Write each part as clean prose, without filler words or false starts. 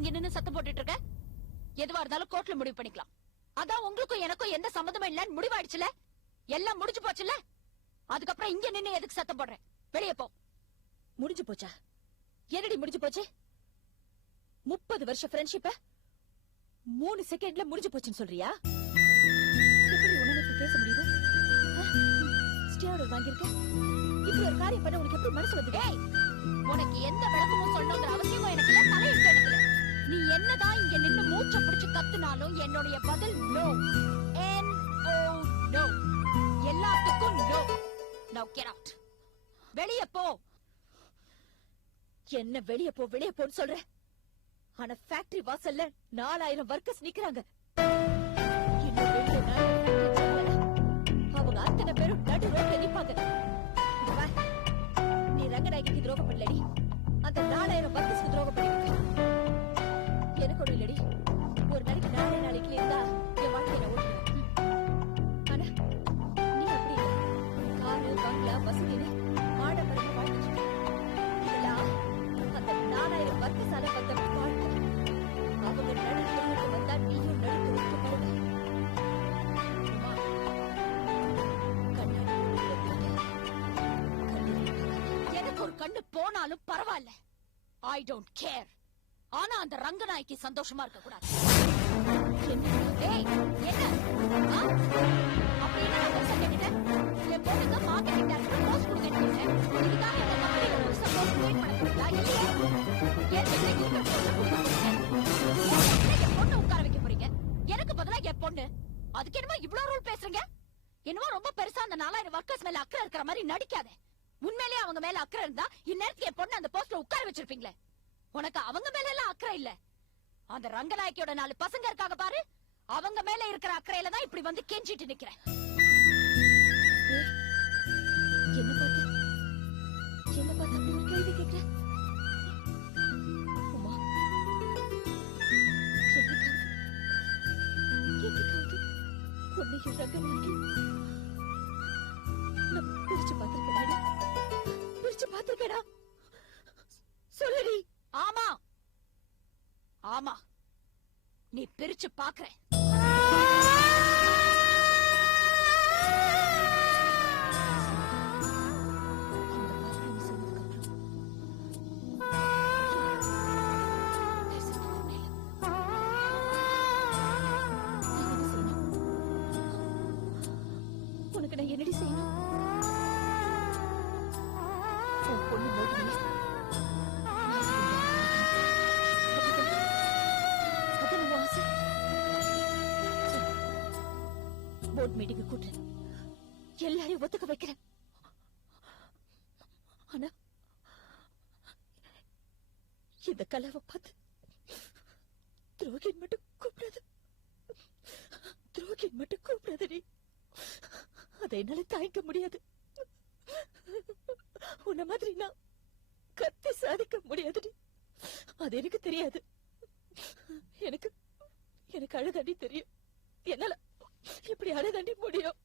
இங்க நின்னு சத்தம் போட்டுட்டு இருக்க? எதுவா இருந்தாலும் கோர்ட்ல முடிவு பண்ணிக்கலாம். அதான் உங்களுக்கும் எனக்கும் எந்த சம்மந்தமும் இல்லன்னு முடிவாயிடுச்சுல. எல்லாம் முடிஞ்சு போச்சுல. அதுக்கப்புறம் இங்க நின்னு எதுக்கு சத்தம் போடுறேன்? வெளியே போ. முடிஞ்சு போச்சா? என்னடி முடிஞ்சு போச்சு? 30 வருஷ ஃப்ரெண்ட்ஷிப்ப 3 செகண்ட்ல முடிஞ்சு போச்சுன்னு சொல்றியா? எப்படி உன்னால இப்படி பேச முடியுது? ஸ்டே ஆர்டர் வாங்கியிருக்க. இப்படி ஒரு காரியம் பண்ண உனக்கு எப்படி மனசு வந்து? உனக்கு எந்த விளக்கமும் சொல்லணுங்கிற அவசியமும் எனக்கு இல்ல, தலையிட்டு எனக்கு இல்ல. நீ என்னதான் இங்க நின்னு மூச்சை பிடிச்சு கத்துனாலும் என்னுடைய பதில் நோ. NO. எல்லாத்துக்கும் நோ. Now get out. வெளியே போ. என்ன வெளியே போ வெளியே போன்னு சொல்ற? ஆனா ஃபேக்டரி வாசல்ல 4000 வர்க்கர்ஸ் நிக்கறாங்க. அவங்க அத்தனை பேரும் நடு ரோட்ல நிப்பாங்க. நீ ரங்கநாயகிக்கு துரோகம் பண்ணலடி, அந்த 4000 வர்க்கர்ஸ்க்கு துரோகம் பண்ணிருக்க. எனக்கு ஒண்ணு இல்லடி. ஒரு நாளைக்கு 4 நாளைக்கு இருந்தா என் வாழ்க்கையை நான் ஓட்டுவேன். ஆனா நீ அப்படி இல்லை. காரு பங்களா வசதின்னு ஆடம்பரமா வாழ்ந்துட்டு இருக்க. இதெல்லாம் அந்த 4000 வர்க்கசால வந்த வாழ்க்கை. அவங்க நடுத்தருக்கு வந்தா நீயும் நடுத்தருக்கு போடுங்க. எனக்கு ஒரு கண்ணு போனாலும் பரவாயில்ல. I don't care. ஆனா அந்த ரங்கநாய்க்கு சந்தோஷமா இருக்க கூடாது. அப்படி என்ன பெருசா கேட்டுட்டேன்? என் பொண்ணுங்க மார்க்கெட்டிங் டைரக்டர் போஸ்ட் கொடுக்க இதுக்காக என்ன கம்பெனியில புதுசா போஸ்ட் கிரியேட் பண்ண போறீங்களா? இல்லையே. என் பொண்ணு உட்கார வைக்க போறீங்க. எனக்கு பதிலா என் பொண்ணு. அதுக்கு என்னமோ இவ்வளவு ரூல் பேசுறீங்க? என்னமோ ரொம்ப பெருசா அந்த 4000 வர்க்கர்ஸ் மேல அக்கறை இருக்கிற மாதிரி நடிக்காத. உண்மையிலேயே அவங்க மேல அக்கறை இருந்தா இந்நேரத்துக்கு என் பொண்ணு அந்த போஸ்ட்ல உட்கார வச்சிருப்பீங்களே. உனக்கு அவங்க மேல எல்லாம் அக்கறை இல்ல. அந்த ரங்கநாயக்கியோட 4 பசங்க இருக்காங்க பாரு, அவங்க மேல இருக்கிற அக்கறையில தான் இப்படி வந்து கெஞ்சிட்டு நிக்கிறேன். என்ன பார்த்து அப்படி ஒரு கேள்வி கேட்கிறேன்? உமா, என்னைக்காவது உன்னையும் ரங்கநாயகி நான் பிரிச்சு பார்த்திருக்கேடா. சொல்லடி. ஆமா ஆமா, நீ பிரிச்சு பாக்குறேன். உனக்கு நான் என்னடி செய்யணும்? பொண்ணு மோகினியே போர்ட் மீட்டிங் கூட்டு எல்லாரையும் ஒத்துக்க வைக்கிறேன். ஆனா இந்த கலாவை பார்த்து துரோகின் மட்டும் கூப்பிடாதடி. அதை என்னால தாய்க்க முடியாது. உன்ன மாதிரி நான் கத்தி சாதிக்க முடியாதுடி. அது எனக்கு தெரியாது. எனக்கு அழுதாண்டி தெரியும். என்னால இப்படி அழுதாண்டி முடியும்.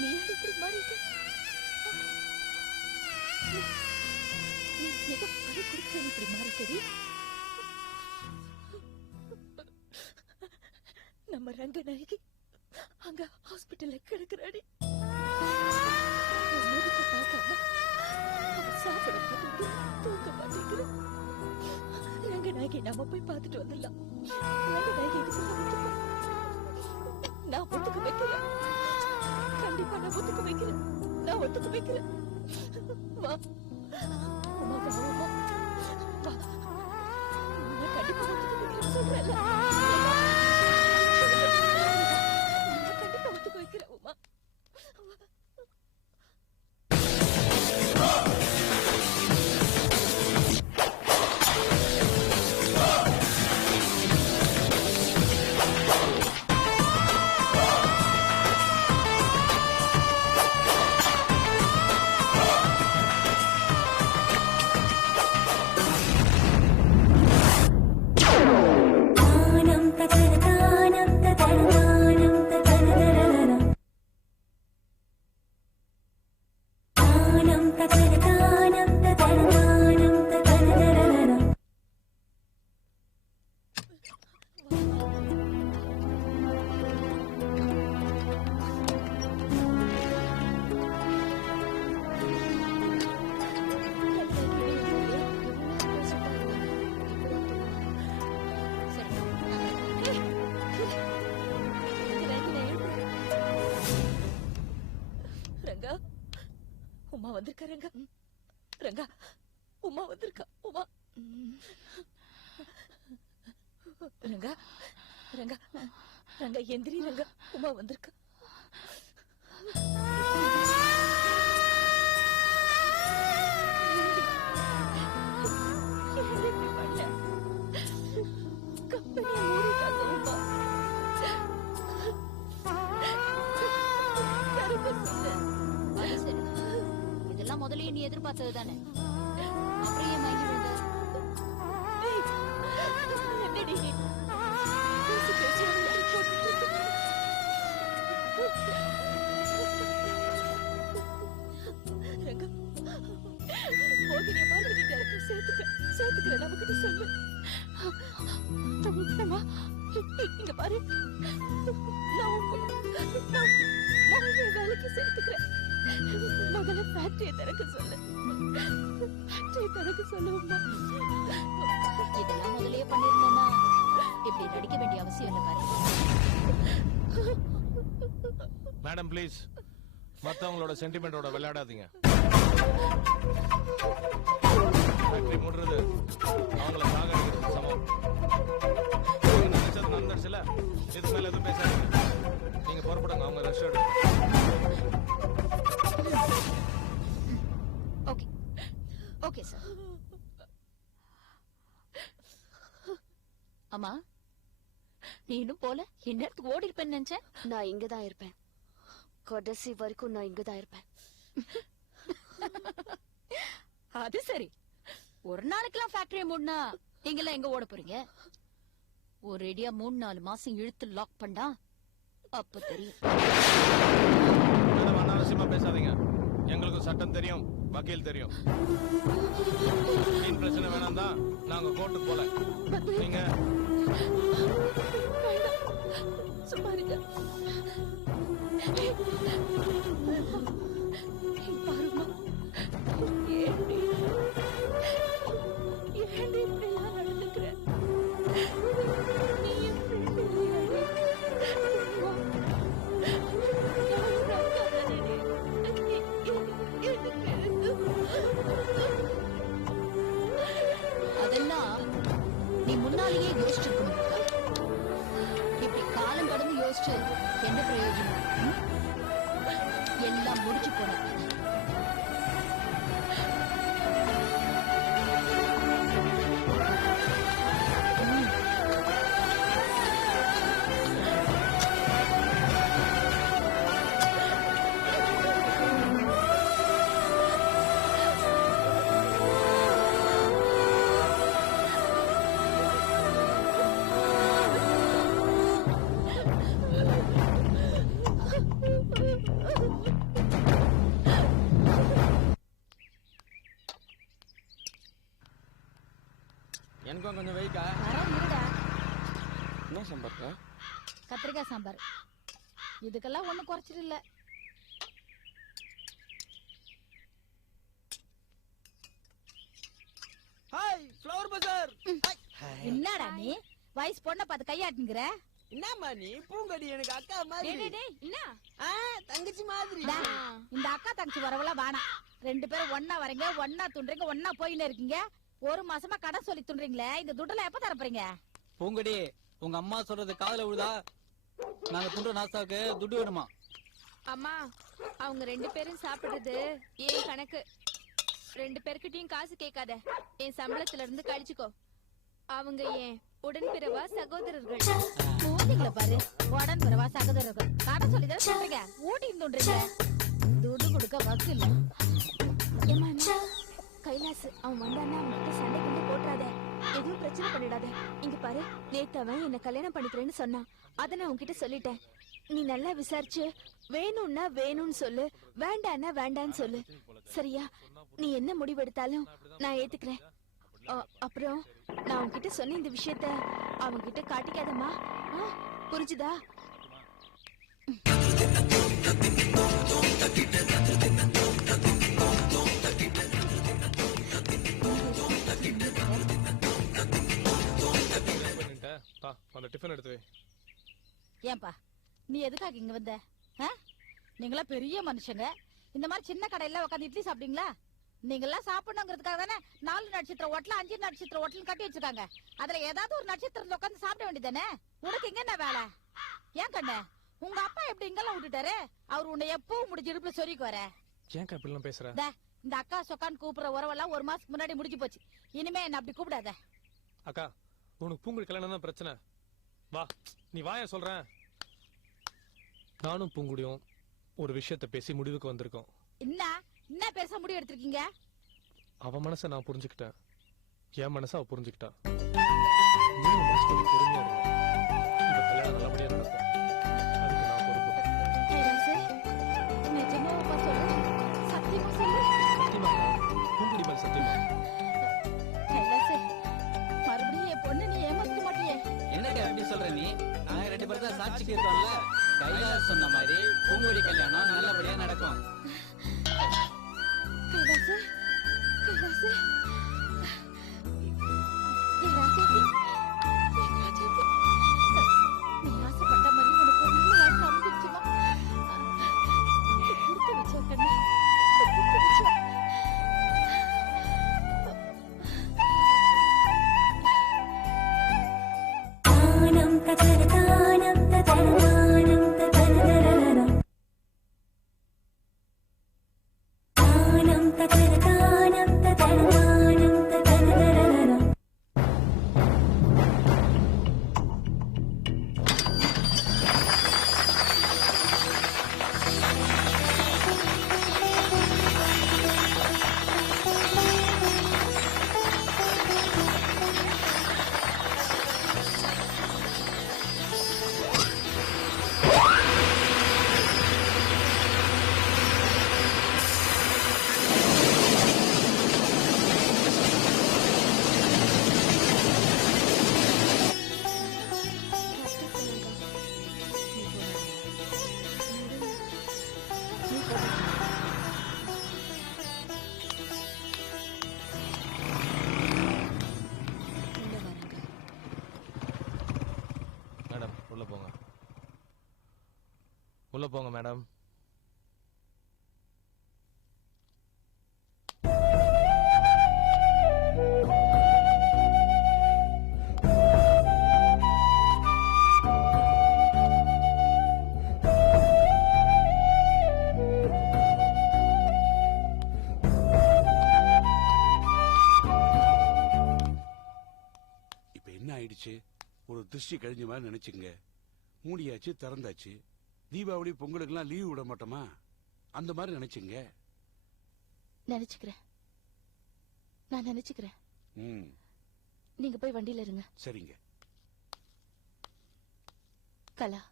நீ இப்படி மாறிட்ட? நீ ஏதோ பழி குடிச்சு இப்படி மாறிட்டடி. நம்ம ரங்கநாயகி அங்க ஹாஸ்பிட்டல்ல கிடக்குறாடி. சாப்பிட மாட்டேங்குது, தூக்க மாட்டேங்குது. ரங்கநாயகி நாம போய் பார்த்துட்டு வந்துடலாம். ரங்கநாயகி நான் ஒத்துக்க வைக்கிறேன். கண்டிப்பா நான் ஒத்துக்க வைக்கிறேன். வா உமா, வா. நான் கண்டிப்பா ஒத்துக்க வைக்கிறேன் சொல்றேன். கண்டிப்பா ஒத்துக்க வைக்கிறேன் உமா. ரங்கா உமா வந்திருக்கா ரங்கா ரங்கா உமா வந்திருக்கா உமா ரங்கா ரங்கா ரங்கா எந்திரி ரங்கா உமா வந்திருக்கா அது சரி, இதெல்லாம் முதல்லயே நீ எதிர்பார்த்தது தானே. அப்புறம் ஏன் மயங்கி விழுந்த? என்னடி பேசி பேசி போட்டுட்டு இருக்க. ரங்கா மோகினிய மாதிரி டேரக்டர் சேர்த்துக்கிறேன் நமக்கிட்ட சொல்லு. அம்மா இங்க பாரு, நான் மோகினிய வேலைக்கு சேர்த்துக்கிறேன். முதல்ல ஃபேக்டரியை திறக்க சொல்லு. ஃபேக்டரியை திறக்க சொல்லுவோம்மா. இதெல்லாம் முதல்லயே பண்ணிருந்தோம்னா இப்படி நடிக்க வேண்டிய அவசியம் இல்லை பாரு. மேடம் ப்ளீஸ், மத்தவங்களோட சென்டிமெண்டோட விளையாடாதீங்க. ஃபேக்டரி மூடுறது அவங்கள சாகடிக்கிறது சமம். நீங்க நினைச்சது நடந்துருச்சுல, இதுக்கு மேல எதுவும் பேசாதீங்க. நீங்க புறப்படுங்க, அவங்க ரெஸ்ட் எடுங்க. Okay okay sir. அம்மா நீ இன்னும் போல, இந்நேரத்துக்கு ஓடி இருப்பேன்னு நினைச்சேன். நான் இங்கதான் இருப்பேன், கடைசி வரைக்கும் நான் இங்கதான் இருப்பேன். அது சரி, ஒரு நாளைக்கெல்லாம் ஃபேக்டரியை மூடனா நீங்களாம் எங்க ஓட போறீங்க? ஒரேடியா 3-4 மாசம் இழுத்து லாக் பண்ணா அப்ப தெரியும். மேடம் அனாவசியமா பேசாதீங்க. எங்களுக்கு சட்டம் தெரியும், வக்கீல் தெரியும். வீண் பிரச்சனை வேணாம் தான் நாங்க கோர்ட்டுக்கு போல. நீங்க சும்மா இருங்க. பாருமா, ஏண்டி இப்படி எல்லாம் நடந்துக்கிற? நீ என் friend இல்லையாடி? நான் ரங்கா தானடி. அதெல்லாம் நீ முன்னாலேயே யோசிச்சிருக்கணும். இப்படி காலம் கடந்து யோசிச்சு என்ன பிரயோஜனம்? எல்லாம் முடிச்சு போன கதை. எனக்கும் கொஞ்சம் வெயிட்டா. என்ன சம்பர்க்கா? கத்திரிக்காய் சாம்பார். இதுக்கெல்லாம் ஒண்ணு குறைச்சிட்டு இல்ல. ஹாய் ஃப்ளவர் பஜார். என்னடா நீ வயசு பொண்ண பார்த்து கையாட்டுங்கிற? என்னம்மா நீ பூங்கடி எனக்கு அக்கா மாதிரி. என்ன தங்கச்சி மாதிரி. இந்த அக்கா தங்கச்சி வரவெல்லாம் வேணாம். 2 பேரும் ஒன்னா வரீங்க, ஒன்னா துண்டுறீங்க, ஒன்னா போயின்னு இருக்கீங்க. 1 மாசமா கடன் சொல்லி துண்டுறீங்களே, இந்த துட்டுல எப்ப தரப்போறீங்க? பூங்கடி, உங்க அம்மா சொல்றது காதுல விழுதா? நாங்க துண்டு நாஸ்தாவுக்கு துட்டு வேணுமா? அம்மா, அவங்க 2 பேரும் சாப்பிடுறது ஏன் கணக்கு. 2 பேர்கிட்டயும் காசு கேட்காத, என் சம்பளத்துல இருந்து கழிச்சுக்கோ. அவங்க ஏன் உடன்பிறவா சகோதரர்கள். மூலிகளை பாரு, உடன் பிறவா சகோதரர்கள். கடன் சொல்லி தான் சொல்றீங்க, ஊட்டி துண்டுறீங்க. துடு கொடுக்க வக்கு இல்ல. ஏமா கைலாஸ் அவன் வந்தான்னா அவன்கிட்ட சண்டை கொண்டு போட்டுறாத, எதுவும் பிரச்சனை பண்ணிடாத. இங்க பாரு, நேத்து அவன் என்ன கல்யாணம் பண்ணிக்கிறேன்னு சொன்னான். அத நான் உன்கிட்ட சொல்லிட்டேன். நீ நல்லா விசாரிச்சு வேணும்னா வேணும்னு சொல்லு, வேண்டான்னா வேண்டான்னு சொல்லு. சரியா? நீ என்ன முடிவெடுத்தாலும் நான் ஏத்துக்கிறேன். அப்புறம் நான் உன்கிட்ட சொன்ன இந்த விஷயத்த அவன்கிட்ட காட்டிக்காதம்மா. புரிஞ்சுதா? அந்த டிஃபன் எடுத்து வை. ஏன்பா நீ எதுக்காக இங்க வந்த? நீங்களா பெரிய மனுஷங்க, இந்த மாதிரி சின்ன கடையில உட்காந்து இட்லி சாப்பிட்டீங்களா? நீங்கெல்லாம் சாப்பிடணுங்கிறதுக்காக தானே 4 நட்சத்திர ஹோட்டல் 5 நட்சத்திர ஹோட்டல் கட்டி வச்சிருக்காங்க. அதுல ஏதாவது ஒரு நட்சத்திரத்துல உட்காந்து சாப்பிட வேண்டியதானே? உனக்கு இங்க என்ன வேலை? ஏன் கண்ணு, உங்க அப்பா எப்படி இங்கெல்லாம் விட்டுட்டாரு? அவர் உன்னை எப்பவும் முடிஞ்ச இடுப்புல சொரிக்கு வர. ஏன் இப்படிலாம் பேசுற? இந்த அக்கா சொக்கான்னு கூப்பிடுற உறவெல்லாம் 1 மாசத்துக்கு முன்னாடி முடிஞ்சு போச்சு. இனிமே என்ன அப்படி கூப்பிடாத. அக்கா, உனக்கு பூங்குடி கல்யாணம் தான் பிரச்சனை. வா, நீ வாய சொல்றேன். நானும் பூங்குடியும் ஒரு விஷயத்தை பேசி முடிவுக்கு வந்திருக்கோம். என்ன பெருசா முடிவு எடுத்திருக்கீங்க? அவ மனசை நான் புரிஞ்சுக்கிட்டேன், என் மனசை அவ புரிஞ்சுக்கிட்டா. 3 மாசத்துக்கு பொறுமையா இருங்க. இந்த கல்யாணம் நல்லபடியா நடக்கும். அதுக்கு நான் பொறுப்பு. நிஜமாவா சொல்ற? சத்தியமா சொல்லு. சத்தியமா பூங்குடி மேல் சத்தியமா. மறுபடியும் என் பொண்ணு நீ ஏமாத்த மாட்டியே? என்னக்கா எப்படி சொல்ற நீ? நாங்க 2 பேரும் தான் சாட்சிக்கு இருக்கோம்ல. கைலாஸ் சொன்ன மாதிரி பூங்குடி கல்யாணம் நல்லபடியா நடக்கும். நீ ஆசைப்பட்ட மாதிரி உனக்கு ஒரு நல்ல வாழ்க்கை அமைஞ்சிருச்சுமா? கொடுத்து வச்ச கண்ணு, கொடுத்து வச்ச. உள்ள போங்க மேடம். இப்ப என்ன ஆயிடுச்சு? ஒரு திருஷ்டி கழிஞ்ச மாதிரி நினைச்சுங்க. மூடியாச்சு, திறந்தாச்சு. தீபாவளி பொங்கலுக்கெல்லாம் லீவ் விட மாட்டோமா? அந்த மாதிரி நினைச்சுங்க. நினைச்சுக்கிறேன், நான் நினைச்சுக்கிறேன். நீங்க போய் வண்டியில இருங்க. சரிங்க. கலா,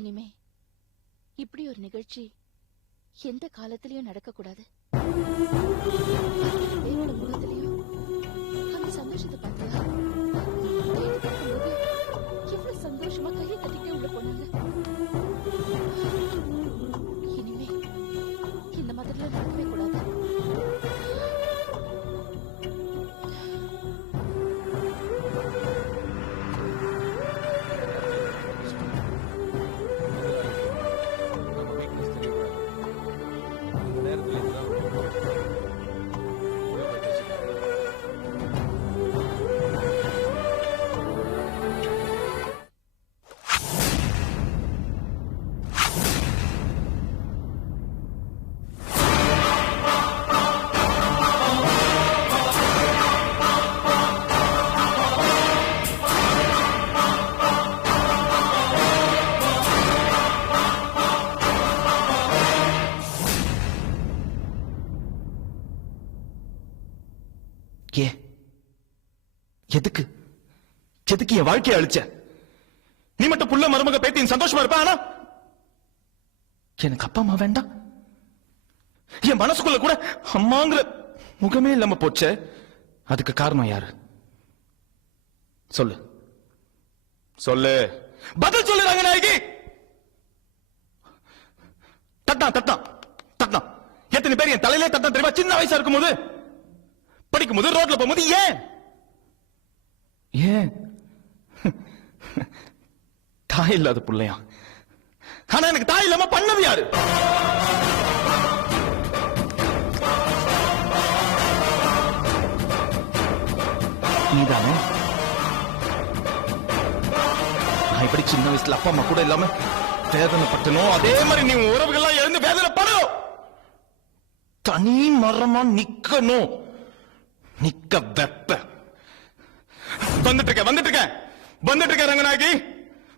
இனிமே இப்படி ஒரு நிகழ்ச்சி எந்த காலத்திலயும் நடக்க கூடாது. பேரோட முகத்திலையும் அந்த சந்தோஷத்தை பார்த்தியா? எவ்வளவு சந்தோஷமா கையை கட்டிட்டே உள்ள போனாங்க. இனிமே இந்த மாதிரிலாம் நடக்கவே கூடாது. எதுக்கு? எதுக்கு என் வாழ்க்கையை அழிச்ச? நீ மட்டும் புள்ள மருமக பேத்தி சந்தோஷமா இருப்ப, ஆனா எனக்கு அப்பா அம்மா வேண்டாம். என் மனசுக்குள்ள கூட அம்மாங்கிற முகமே இல்லாம போச்சே. அதுக்கு காரணம் யாரு? சொல்லு சொல்லு, பதில் சொல்லு ரங்கநாயகி. தட்டான் தட்டான் தட்டான். எத்தனை பேர் என் தலையிலே தட்டான் தெரியுமா? சின்ன வயசா இருக்கும் போது, படிக்கும் போது, ரோட்ல போகும்போது. ஏன் ஏன் தாய் இல்லாத பிள்ளையா? ஆனா எனக்கு தாய் இல்லாம பண்ணது யாரு? நீதானே. நான் இப்படி சின்ன வயசுல அப்பா அம்மா கூட இல்லாம வேதனைப்பட்டனோ, அதே மாதிரி நீ உறவுகள்லாம் இழந்து வேதனைப்படணும். தனி மரமா நிக்கணும். நிக்க வெப்ப. வந்துட்டு இருக்க ரங்கநாயகி.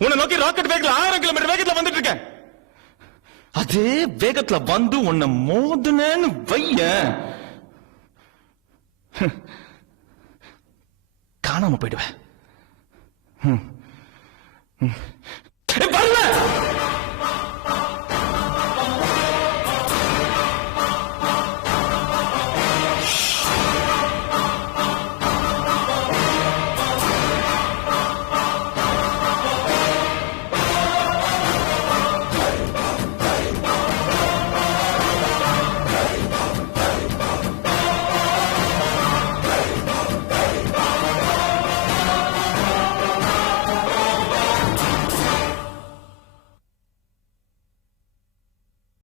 உன்னை நோக்கி ராக்கெட் வேகத்துல 1000 கிலோமீட்டர் வேகத்துல வந்துட்டு இருக்கேன். அதே வேகத்துல வந்து உன்னை மோதுனேன்னு வைய, காணாம போயிடுவேன். வரல.